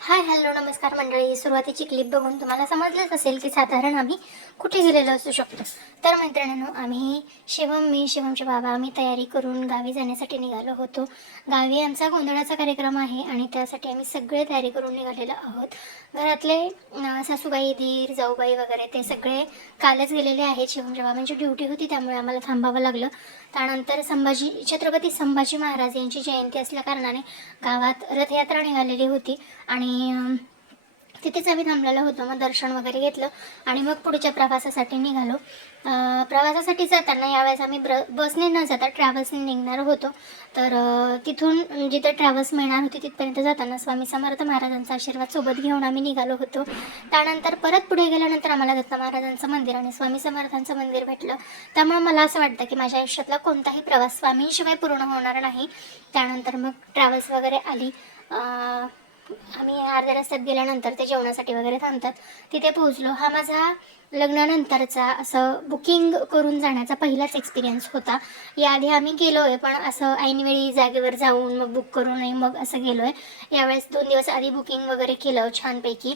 Hi hello नमस्कार मंडळी. सुरुवातीची क्लिप बघून तुम्हाला समजलंच असेल की साधारण आम्ही कुठे गेलेलो असू शकतो. तर मैत्रिणींनो, आम्ही शिवमचे बाबा आम्ही तयारी करून गावी जाण्यासाठी निघालो होतो. गावी आमचा गोंधळाचा कार्यक्रम आहे आणि त्यासाठी आम्ही सगळे तयारी करून निघालेलो आहोत. घरातले सासूबाई, दीर, जाऊबाई वगैरे ते सगळे कालच गेलेले आहेत. शिवमच्या बाबांची ड्युटी होती त्यामुळे आम्हाला थांबावं लागलं. त्यानंतर छत्रपती संभाजी महाराज यांची जयंती असल्या कारणाने गावात रथयात्रा निघालेली होती आणि तिथेच आम्ही थांबलेलो होतो. मग दर्शन वगैरे घेतलं आणि मग पुढच्या प्रवासासाठी निघालो. प्रवासासाठी जाताना यावेळेस आम्ही बसने न जाता ट्रॅव्हल्सने निघणार होतो. तर तिथून जिथे ट्रॅव्हल्स मिळणार होती तिथपर्यंत जाताना स्वामी समर्थ महाराजांचा आशीर्वाद सोबत घेऊन आम्ही निघालो होतो. त्यानंतर परत पुढे गेल्यानंतर आम्हाला दत्त महाराजांचं मंदिर आणि स्वामी समर्थांचं मंदिर भेटलं. त्यामुळे मला असं वाटतं की माझ्या आयुष्यातला कोणताही प्रवास स्वामींशिवाय पूर्ण होणार नाही. त्यानंतर मग ट्रॅव्हल्स वगैरे आली. आम्ही अर्ध्या रस्त्यात गेल्यानंतर ते जेवणासाठी वगैरे थांबतात, तिथे पोहोचलो. हा माझा लग्नानंतरचा असं बुकिंग करून जाण्याचा पहिलाच एक्सपिरियन्स होता. याआधी आम्ही गेलो आहे पण असं ऐनवेळी जागेवर जाऊन मग बुक करू नये मग असं गेलो आहे. यावेळेस 2 दिवस आधी बुकिंग वगैरे केलं छानपैकी.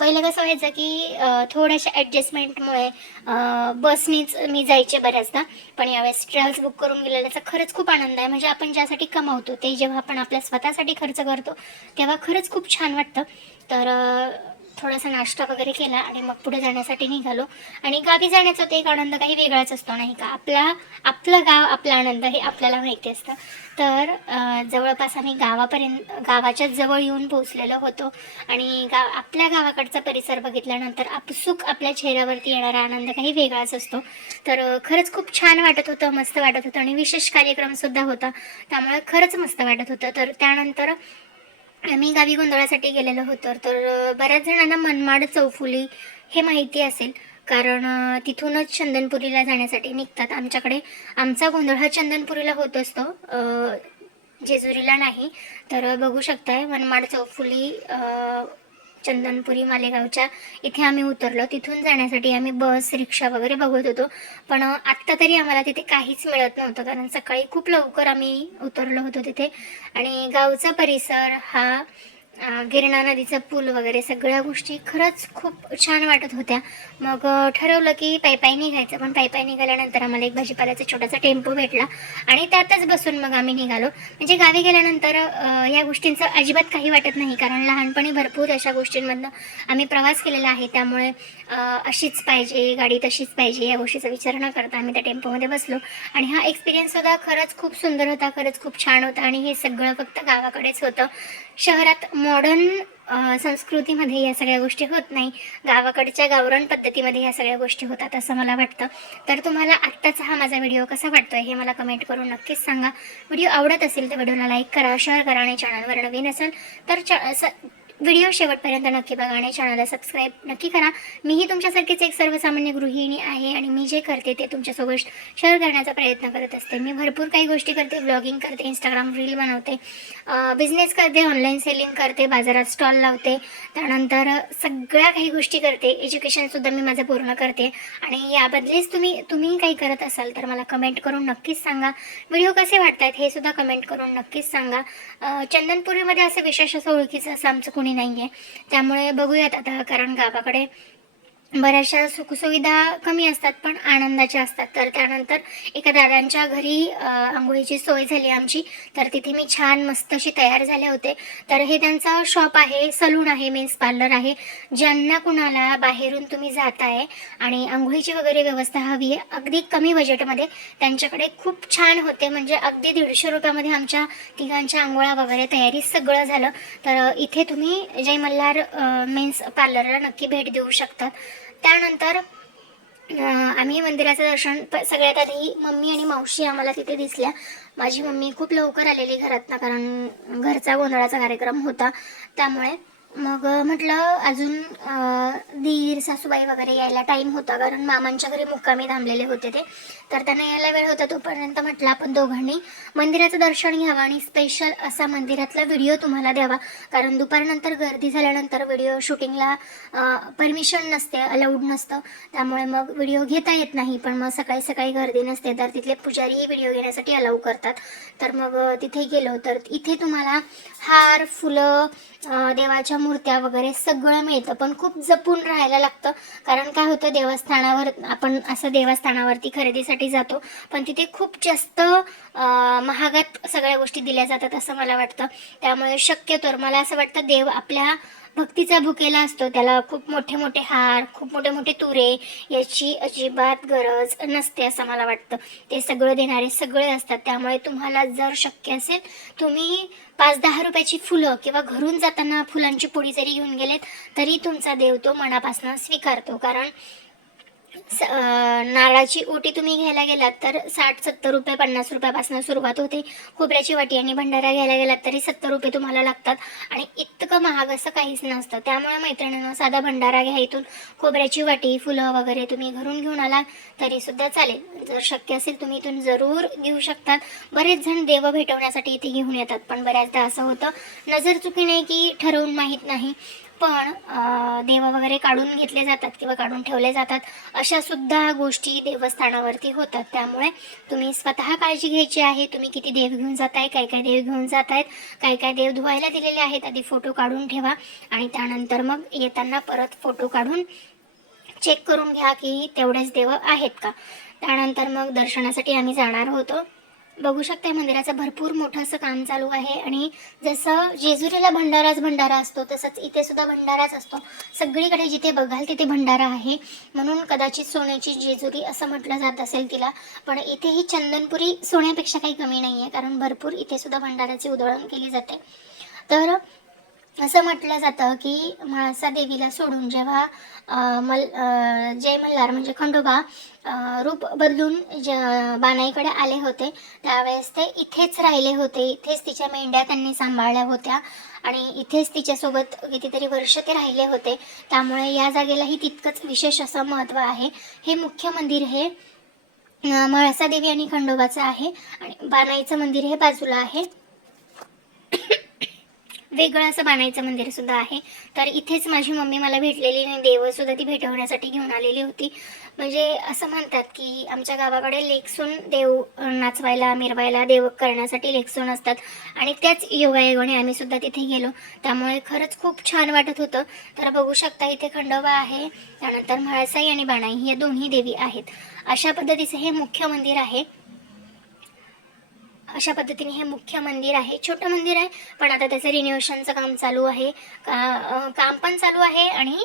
पहिलं कसं व्हायचं की थोड्याशा ॲडजस्टमेंटमुळे बसनीच मी जायचे बऱ्याचदा, पण यावेळेस ट्रॅव्हल्स बुक करून गेलेल्याचा खरंच खूप आनंद आहे. म्हणजे आपण ज्यासाठी कमावतो ते जेव्हा आपण आपल्या स्वतःसाठी खर्च करतो तेव्हा खरंच खूप छान वाटतं. तर थोडासा नाश्ता वगैरे केला आणि मग पुढे जाण्यासाठी निघालो. आणि गावी जाण्याचा तो एक आनंद काही वेगळाच असतो नाही का. आपलं गाव आपला आनंद हे आपल्याला माहिती असतं. तर जवळपास आम्ही गावाच्या जवळ येऊन पोहोचलेलो होतो आणि आपल्या गावाकडचा परिसर बघितल्यानंतर आपसुक आपल्या चेहऱ्यावरती येणारा आनंद काही वेगळाच असतो. तर खरंच खूप छान वाटत होतं, मस्त वाटत होतं आणि विशेष कार्यक्रमसुद्धा होता त्यामुळे खरंच मस्त वाटत होतं. तर त्यानंतर आम्ही गावी गोंधळासाठी गेलेलो होतो. तर बऱ्याच जणांना मनमाड चौफुली हे माहिती असेल, कारण तिथूनच चंदनपुरीला जाण्यासाठी निघतात. आमचा गोंधळ हा चंदनपुरीला होत असतो, जेजुरीला नाही. तर बघू शकताय मनमाड चौफुली चंदनपुरी मालेगावच्या इथे आम्ही उतरलो. तिथून जाण्यासाठी आम्ही बस रिक्षा वगैरे बघत होतो, पण आत्ता तरी आम्हाला तिथे काहीच मिळत नव्हतं, कारण सकाळी खूप लवकर आम्ही उतरलो होतो तिथे. आणि गावचा परिसर हा गिरणा नदीचा पूल वगैरे सगळ्या गोष्टी खरंच खूप छान वाटत होत्या. मग ठरवलं की पायी निघायचं, पण पायी निघाल्यानंतर आम्हाला एक भाजीपाल्याचा छोटासा टेम्पो भेटला आणि त्यातच बसून मग आम्ही निघालो. म्हणजे गावी गेल्यानंतर या गोष्टींचं अजिबात काही वाटत नाही, कारण लहानपणी भरपूर अशा गोष्टींमधनं आम्ही प्रवास केलेला आहे. त्यामुळे अशीच पाहिजे गाडी, तशीच पाहिजे या गोष्टीचा विचार न करता आम्ही त्या टेम्पोमध्ये बसलो. आणि हा एक्सपिरियन्ससुद्धा खरंच खूप सुंदर होता, खरंच खूप छान होता. आणि हे सगळं फक्त गावाकडेच होतं. शहरात मॉडर्न संस्कृतीमध्ये या सगळ्या गोष्टी होत नाही, गावाकडच्या गावरान पद्धतीमध्ये या सगळ्या गोष्टी होतात असं मला वाटतं. तर तुम्हाला आत्ताचा हा माझा व्हिडिओ कसा वाटतोय हे मला कमेंट करून नक्कीच सांगा. व्हिडिओ आवडत असेल तर व्हिडिओला लाईक करा, शेअर करा आणि चॅनलवर नवीन असेल तर व्हिडिओ शेवटपर्यंत नक्की बघा आणि चॅनलला सबस्क्राईब नक्की करा. मीही तुमच्यासारखीच एक सर्वसामान्य गृहिणी आहे आणि मी जे करते ते तुमच्यासोबत शेअर करण्याचा प्रयत्न करत असते. मी भरपूर काही गोष्टी करते, ब्लॉगिंग करते, इंस्टाग्राम रील बनवते, बिझनेस करते, ऑनलाईन सेलिंग करते, बाजारात स्टॉल लावते, त्यानंतर सगळ्या काही गोष्टी करते. एज्युकेशनसुद्धा मी माझं पूर्ण करते. आणि याबद्दलच तुम्ही काही करत असाल तर मला कमेंट करून नक्कीच सांगा. व्हिडिओ कसे वाटत आहेत हे सुद्धा कमेंट करून नक्कीच सांगा. चंदनपुरीमध्ये असं विशेष असं ओळखीचं असं आमचं कोणी नाही आहे, त्यामुळे बघूयात आता, कारण गावाकडे बऱ्याचशा सुखसुविधा कमी असतात पण आनंदाच्या असतात. तर त्यानंतर एका दादांच्या घरी आंघोळीची सोय झाली आमची, तर तिथे मी छान मस्त अशी तयार झाले होते. तर हे त्यांचं शॉप आहे, सलून आहे, मेन्स पार्लर आहे. ज्यांना कुणाला बाहेरून तुम्ही जाताय आणि आंघोळीची वगैरे व्यवस्था हवी आहे अगदी कमी बजेटमध्ये, त्यांच्याकडे खूप छान होते. म्हणजे अगदी 150 रुपयामध्ये आमच्या तिघांच्या आंघोळा वगैरे तयारी सगळं झालं. तर इथे तुम्ही जय मल्हार मेन्स पार्लरला नक्की भेट देऊ शकतात. त्यानंतर आम्ही मंदिराचं दर्शन सगळ्यात आधी मम्मी आणि मावशी आम्हाला तिथे दिसल्या. माझी मम्मी खूप लवकर आलेली घरातनं, कारण घरचा गोंधळाचा कार्यक्रम होता त्यामुळे. मग म्हटलं अजून दीर सासूबाई वगैरे यायला टाईम होता, कारण मामांच्या घरी मुक्कामी थांबलेले होते ते, तर त्यांना यायला वेळ होता. तोपर्यंत म्हटलं आपण दोघांनी मंदिराचं दर्शन घ्यावं आणि स्पेशल असा मंदिरातला व्हिडिओ तुम्हाला द्यावा, कारण दुपारनंतर गर्दी झाल्यानंतर व्हिडिओ शूटिंगला परमिशन नसते, अलाउड नसतं, त्यामुळे मग व्हिडिओ घेता येत नाही. पण मग सकाळी सकाळी गर्दी नसते तर तिथले पुजारीही व्हिडिओ घेण्यासाठी अलाउ करतात. तर मग तिथे गेलो तर इथे तुम्हाला हार, फुलं, देवाच्या मूर्त्या वगैरे सगळं मिळतं, पण खूप जपून राहायला लागतं. कारण काय होतं, देवस्थानावर आपण असं देवस्थानावरती खरेदीसाठी जातो, पण तिथे खूप जास्त महागात सगळ्या गोष्टी दिल्या जातात असं मला वाटतं. त्यामुळे शक्यतो मला असं वाटतं देव आपल्या भक्तीचा भुकेला असतो, त्याला खूप मोठे मोठे हार, खूप मोठे मोठे तुरे याची अजिबात गरज नसते असं मला वाटतं. ते सगळं देणारे सगळे असतात. त्यामुळे तुम्हाला जर शक्य असेल, तुम्ही 5-10 रुपयाची फुलं किंवा घरून जाताना फुलांची पुडी जरी घेऊन गेलेत तरी तुमचा देव तो मनापासून स्वीकारतो. कारण नारळाची ओटी तुम्ही घ्यायला गेलात तर 60-70 रुपये, 50 रुपयापासून सुरुवात होते. खोबऱ्याची वाटी आणि भंडारा घ्यायला गेलात तरी 70 रुपये तुम्हाला लागतात आणि इतकं महाग असं काहीच नसतं. त्यामुळे मैत्रिणींनो, साधा भंडारा घ्या, इथून खोबऱ्याची वाटी, फुलं वगैरे तुम्ही घरून घेऊन आला तरी सुद्धा चालेल. जर शक्य असेल तुम्ही इथून जरूर घेऊ शकतात. बरेच जण देव भेटवण्यासाठी इथे घेऊन येतात, पण बऱ्याचदा असं होतं, नजर चुकी नाही की ठरवून माहीत नाही, पण देव वगैरे काढून घेतले जातात किंवा काढून ठेवले जातात, अशा सुद्धा गोष्टी देवस्थानावरती होतात. त्यामुळे तुम्ही स्वतः काळजी घ्यायची आहे. तुम्ही किती देव घेऊन जाताय, काय काय देव घेऊन जात आहेत, काय काय देव धुवायला दिलेले आहेत, आधी फोटो काढून ठेवा आणि त्यानंतर मग येताना परत फोटो काढून चेक करून घ्या की तेवढेच देव आहेत का. त्यानंतर मग दर्शनासाठी आम्ही जाणार होतो. बघू शकता मंदिराचं भरपूर मोठं असं काम चालू आहे आणि जसं जेजुरीला भंडारा असतो तसंच इथे सुद्धा भंडाराच असतो. सगळीकडे जिथे बघाल तिथे भंडारा आहे, म्हणून कदाचित सोन्याची जेजुरी असं म्हटलं जात असेल तिला. पण इथे ही चंदनपुरी सोन्यापेक्षा काही कमी नाही आहे, कारण भरपूर इथे सुद्धा भंडाराची उधळण केली जाते. तर असं म्हटलं जातं की म्हाळसा देवीला सोडून जेव्हा जय मल्हार म्हणजे खंडोबा रूप बदलून बानाईकडे आले होते, त्यावेळेस ते इथेच राहिले होते. इथेच तिच्या मेंढ्या त्यांनी सांभाळल्या होत्या आणि इथेच तिच्यासोबत कितीतरी वर्ष ते राहिले होते. त्यामुळे या जागेलाही तितकंच विशेष असं महत्त्व आहे. हे मुख्य मंदिर हे म्हाळसा देवी आणि खंडोबाचं आहे आणि बानाईचं मंदिर हे बाजूला आहे. वेगळं असं बानाईचं मंदिर सुद्धा आहे. तर इथेच माझी मम्मी मला भेटलेली आणि देवसुद्धा ती भेटवण्यासाठी घेऊन आलेली होती. म्हणजे असं म्हणतात की आमच्या गावाकडे लेकसून देव नाचवायला, मिरवायला, देव करण्यासाठी लेकसून असतात आणि त्याच योगायोगाने आम्ही सुद्धा तिथे गेलो. त्यामुळे खरंच खूप छान वाटत होतं. तर बघू शकता इथे खंडोबा आहे, त्यानंतर म्हाळसाई आणि बाणाई या दोन्ही देवी आहेत. अशा पद्धतीचं हे मुख्य मंदिर आहे. अशा पद्धतीने हे मुख्य मंदिर आहे. छोटं मंदिर आहे, पण आता त्याचं रिनोव्हेशनचं काम चालू आहे. काम पण चालू आहे आणि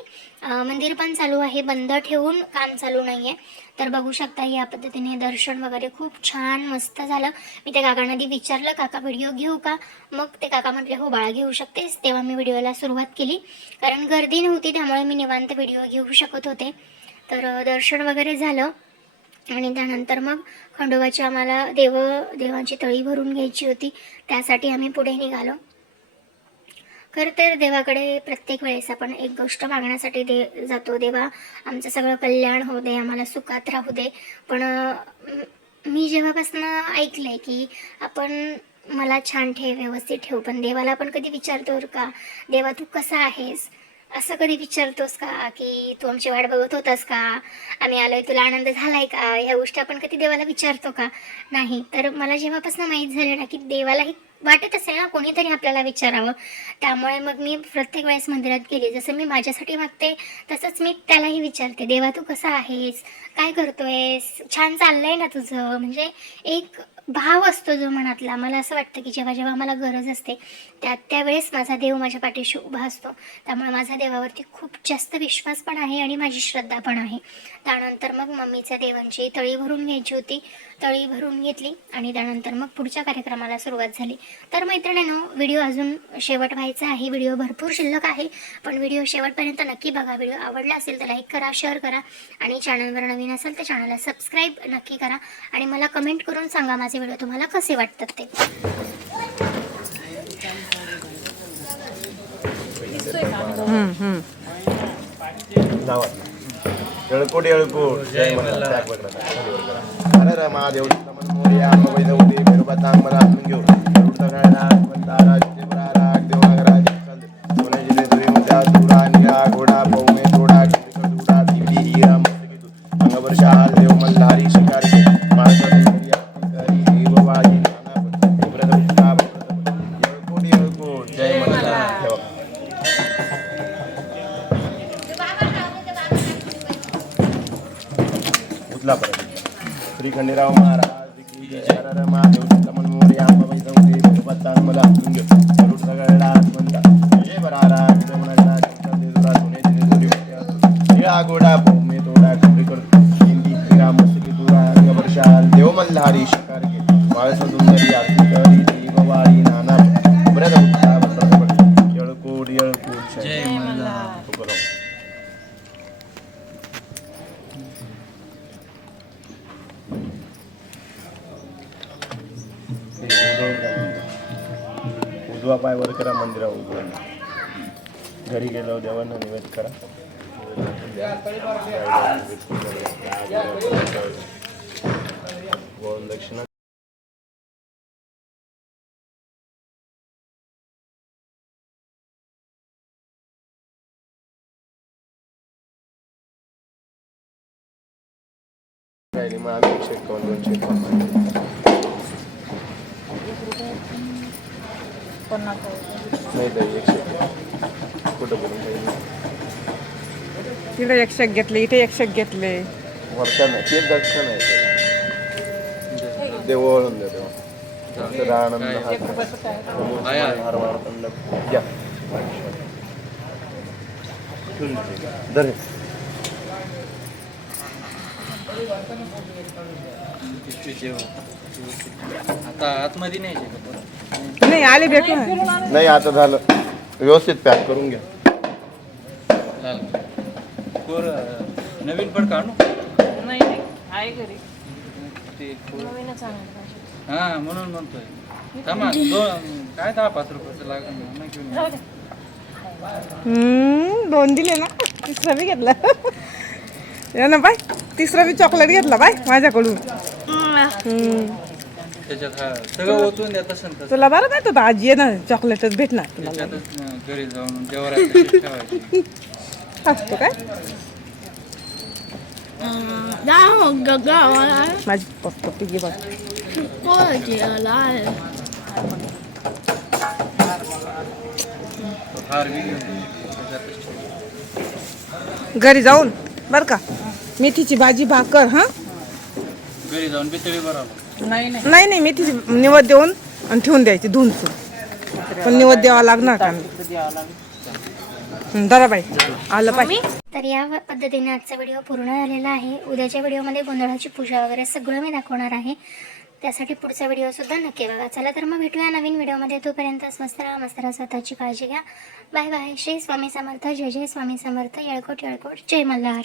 मंदिर पण चालू आहे, बंद ठेवून काम चालू नाही आहे. तर बघू शकता या पद्धतीने दर्शन वगैरे खूप छान मस्त झालं. मी त्या काकांना आधी विचारलं, काका व्हिडिओ घेऊ का? मग ते काका म्हटले हो बाळा घेऊ शकतेस. तेव्हा मी व्हिडिओला सुरुवात केली, कारण गर्दी नव्हती त्यामुळे मी निवांत व्हिडिओ घेऊ शकत होते. तर दर्शन वगैरे झालं आणि त्यानंतर मग खंडोबाची आम्हाला देवांची तळी भरून घ्यायची होती, त्यासाठी आम्ही पुढे निघालो. खरं तर देवाकडे प्रत्येक वेळेस आपण एक गोष्ट मागण्यासाठी जातो, देवा आमचं सगळं कल्याण होऊ दे, आम्हाला सुखात राहू दे. पण मी जेव्हापासून ऐकलंय की आपण मला छान ठेव, व्यवस्थित ठेव, पण देवाला आपण कधी विचारतो का, देवा तू कसा आहेस, असं कधी विचारतोस का, की तू आमची वाट बघत होतास का, आम्ही आलोय तुला आनंद झालाय का, ह्या गोष्टी आपण कधी देवाला विचारतो का? नाही. तर मला जेव्हापासून माहीत झालं ना की देवालाही वाटत असेल ना कोणीतरी आपल्याला विचारावं, त्यामुळे मग मी प्रत्येक वेळेस मंदिरात गेले, जसं मी माझ्यासाठी मागते तसंच मी त्यालाही विचारते, देवा तू कसा आहेस, काय करतोयस, छान चाललंय ना तुझं. म्हणजे एक भाव असतो जो मनातला. मला असं वाटतं की जेव्हा जेव्हा मला गरज असते त्यावेळेस माझा देव माझ्या पाठीशी उभा असतो. त्यामुळे माझा देवावरती खूप जास्त विश्वास पण आहे आणि माझी श्रद्धा पण आहे. त्यानंतर मग मम्मीच्या देवांची तळी भरून घ्यायची होती, तळी भरून घेतली आणि त्यानंतर मग पुढच्या कार्यक्रमाला सुरुवात झाली. तर मैत्रिणींनो, व्हिडिओ अजून शेवट व्हायचा आहे, व्हिडिओ भरपूर शिल्लक आहे, पण व्हिडिओ शेवटपर्यंत नक्की बघा. व्हिडिओ आवडला असेल तर लाईक करा, शेअर करा आणि चॅनलवर नवीन असेल तर चॅनलला सबस्क्राईब नक्की करा आणि मला कमेंट करून सांगा माझे व्हिडिओ तुम्हाला कसे वाटतात ते. दिसतोय का? येळकोट येळकोट जय मल्हार. अरे रा महादेव मोरया अंबाबाई जाऊदे बिरोबा चांग मला हातून घेऊ गरुड राज मंदारा देवराज देवनागराज सोन्याची ते तुरीमत्या तुरा निळा घोडा पौमे तोडा दुडा दिवी हिरा मस्तकी अंगवर शाल देव मल्हारी शिकार माणसा सुंदरी देववाजी नाना ब्रद उठा येळकोट येळकोट जय मल्हार. उचला परत श्री खंडेराव महाराज की जय. महादेव चिंतामण मोरया अंबाबाई जाऊदे बिरोबा चांग मला हातून घेऊ गरुड सगळ्याला मंदा जय बरारा देवनागरा देवरा सोन्याची तुरी निळा घोडा पौमे तोडा खबरी करतो हिंदी हिरा मस्तकी तुरा अंगवर शाल देव मल्हारी शिकार घे माळसा सुंदरी आरती करी देववाळी नाना ब्रद उठा येळकोट येळकोट जय मल्हार. उजवा पाय वर करा मंदिरावर उभं घरी गेल्यावर देवांना निवेद करा. दक्षिणा मग आम्ही 151 नाही तर 100 कुठं बोलून काही तिला 100 घेतले इथे 100 घेतले वर्षा नाही ते दक्षिण आहे ते ओळून देतो आनंद हार वाढतंड घ्या धरे आता आतमध्ये नाही नाही आले भेटू नाही आता झालं व्यवस्थित पॅक करून घ्या. नवीन पण काढू नाही आहे घरी ते हा म्हणून म्हणतोय थांबा काय 10-5 रुपयाचं लागेल. 2 दिले ना तिसरा बी घेतला या ना बाय तिसरा बी चॉकलेट घेतला बाय माझ्याकडून. त्याच्यात सगळं ओतून द्या तसं तुला बरं माहित होतं आजी आहे ना चॉकलेटच भेटणार तुला. त्याच्यातच घरी जाऊन जेवराची ठेवायची असतो काय माझी पप्पा पिगी बघ हार बी घेऊन त्याच्यातच ठेव. घरी जाऊन बर का मेथीची भाजी भाकर हा घरी जाऊन बितळी बरोबर नाही नाही मेथीची निवद देऊन आणि ठेवून द्यायची धुवून पण निवद द्यावा लागणार का दराबाई आलं पाहिजे. तर या पद्धतीने आजचा व्हिडिओ पूर्ण झालेला आहे. उद्याच्या व्हिडिओमध्ये गोंधळाची पूजा वगैरे सगळं मी दाखवणार आहे. त्यासाठी पुढचा व्हिडिओसुद्धा नक्की बघा. चला तर मग भेटूया नवीन व्हिडिओमध्ये. तोपर्यंत मस्त राहा स्वतःची काळजी घ्या. Bye bye. श्री स्वामी समर्थ. जय जय स्वामी समर्थ. येळकोट येळकोट जय मल्हार.